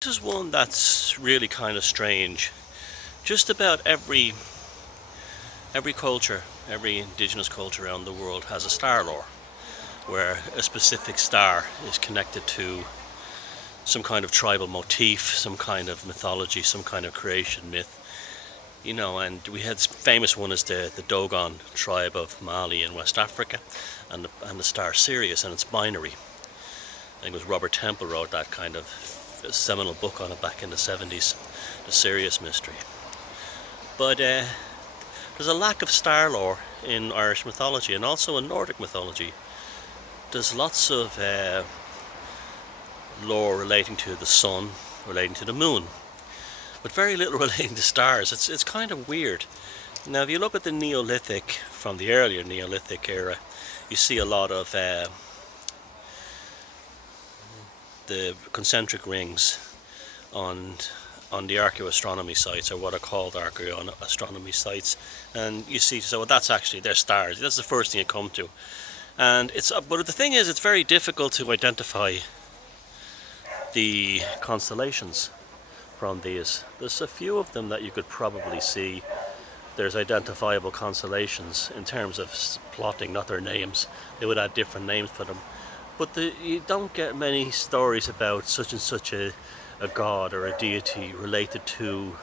This is one that's really kind of strange. Just about every culture, every indigenous culture around the world has a star lore, where a specific star is connected to some kind of tribal motif, some kind of mythology, some kind of creation myth. And we had this famous one is the Dogon tribe of Mali in West Africa, and the star Sirius, and it's binary. I think it was Robert Temple wrote that kind of seminal book on it back in the 70s, the Sirius mystery. But there's a lack of star lore in Irish mythology and also in Nordic mythology. There's lots of lore relating to the sun, relating to the moon, but very little relating to stars. It's kind of weird. Now, if you look at the Neolithic, from the earlier Neolithic era, you see a lot of the concentric rings on the archaeoastronomy sites, or what are called archaeoastronomy sites, and you see, so that's actually their stars. That's the first thing you come to, and but the thing is, it's very difficult to identify the constellations from these. There's a few of them that you could probably see. There's identifiable constellations in terms of plotting, not their names. They would add different names for them. But you don't get many stories about such and such a god or a deity related to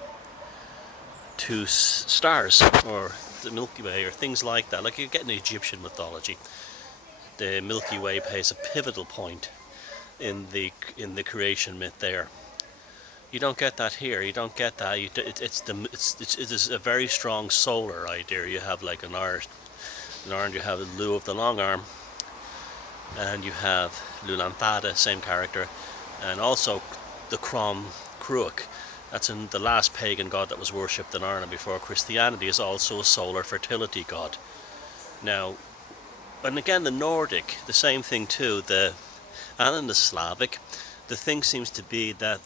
stars or the Milky Way or things like that. Like you get in Egyptian mythology, the Milky Way plays a pivotal point in the creation myth there. You don't get that here. You don't get that. It is a very strong solar idea. You have like in Ireland you have Lu of the Long Arm, and you have Lulanthada, same character, and also the Crom Cruach. That's in the last pagan god that was worshipped in Ireland before Christianity, is also a solar fertility god. Now, and again, the Nordic, the same thing too. And in the Slavic, the thing seems to be that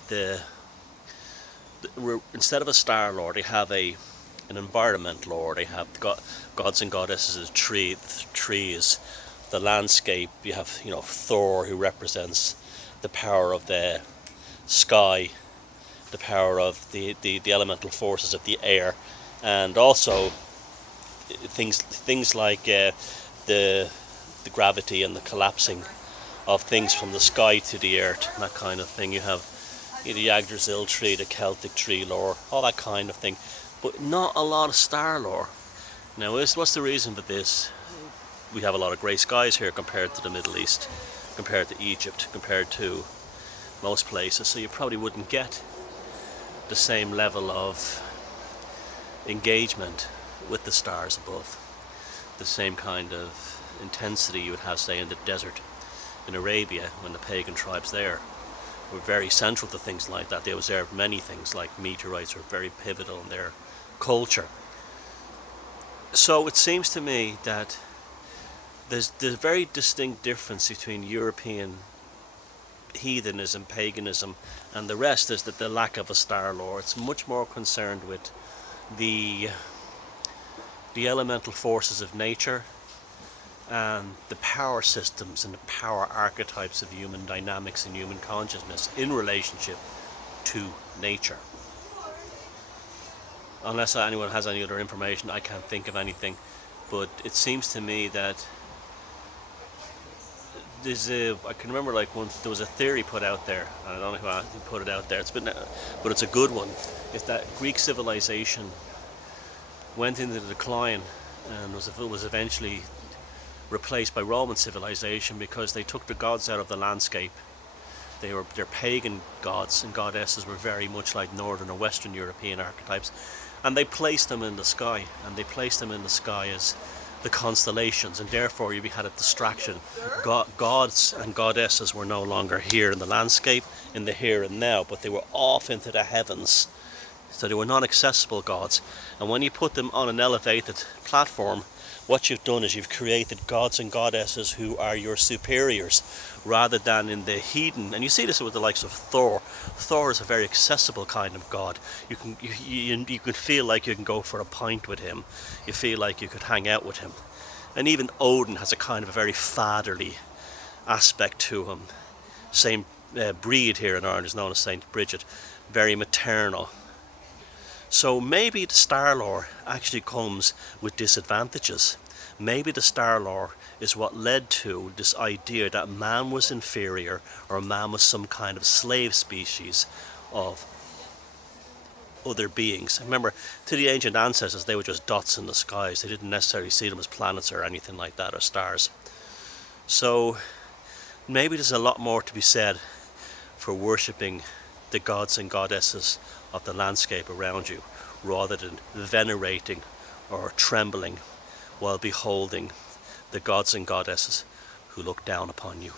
instead of a star lore, they have an environment lore. They have gods and goddesses, trees, the landscape. You have Thor, who represents the power of the sky, the power of the elemental forces of the air, and also things like the gravity and the collapsing of things from the sky to the earth, and that kind of thing. You have the Yggdrasil tree, the Celtic tree lore, all that kind of thing, but not a lot of star lore. Now, what's the reason for this? We have a lot of grey skies here compared to the Middle East, compared to Egypt, compared to most places, so you probably wouldn't get the same level of engagement with the stars above, the same kind of intensity you would have, say, in the desert in Arabia, when the pagan tribes there were very central to things like that. They observed many things, like meteorites were very pivotal in their culture. So it seems to me that there's a very distinct difference between European heathenism, paganism, and the rest is that the lack of a star lore. It's much more concerned with the elemental forces of nature and the power systems and the power archetypes of human dynamics and human consciousness in relationship to nature. Unless anyone has any other information, I can't think of anything, but it seems to me that I can remember once there was a theory put out there, and I don't know who put it out there, but it's a good one, is that Greek civilization went into decline and was eventually replaced by Roman civilization because they took the gods out of the landscape. Their pagan gods and goddesses were very much like Northern or Western European archetypes, and they placed them in the sky, as the constellations, and therefore you had a distraction. Gods and goddesses were no longer here in the landscape, in the here and now, but they were off into the heavens. So they were non-accessible gods, and when you put them on an elevated platform, what you've done is you've created gods and goddesses who are your superiors, rather than in the heathen. And you see this with the likes of Thor. Thor is a very accessible kind of god. You could feel like you can go for a pint with him. You feel like you could hang out with him. And even Odin has a kind of a very fatherly aspect to him. Same breed here in Ireland is known as Saint Bridget, very maternal. So maybe the star lore actually comes with disadvantages. Maybe the star lore is what led to this idea that man was inferior, or man was some kind of slave species of other beings. Remember, to the ancient ancestors, they were just dots in the skies. They didn't necessarily see them as planets or anything like that, or stars. So maybe there's a lot more to be said for worshipping the gods and goddesses of the landscape around you, rather than venerating or trembling while beholding the gods and goddesses who look down upon you.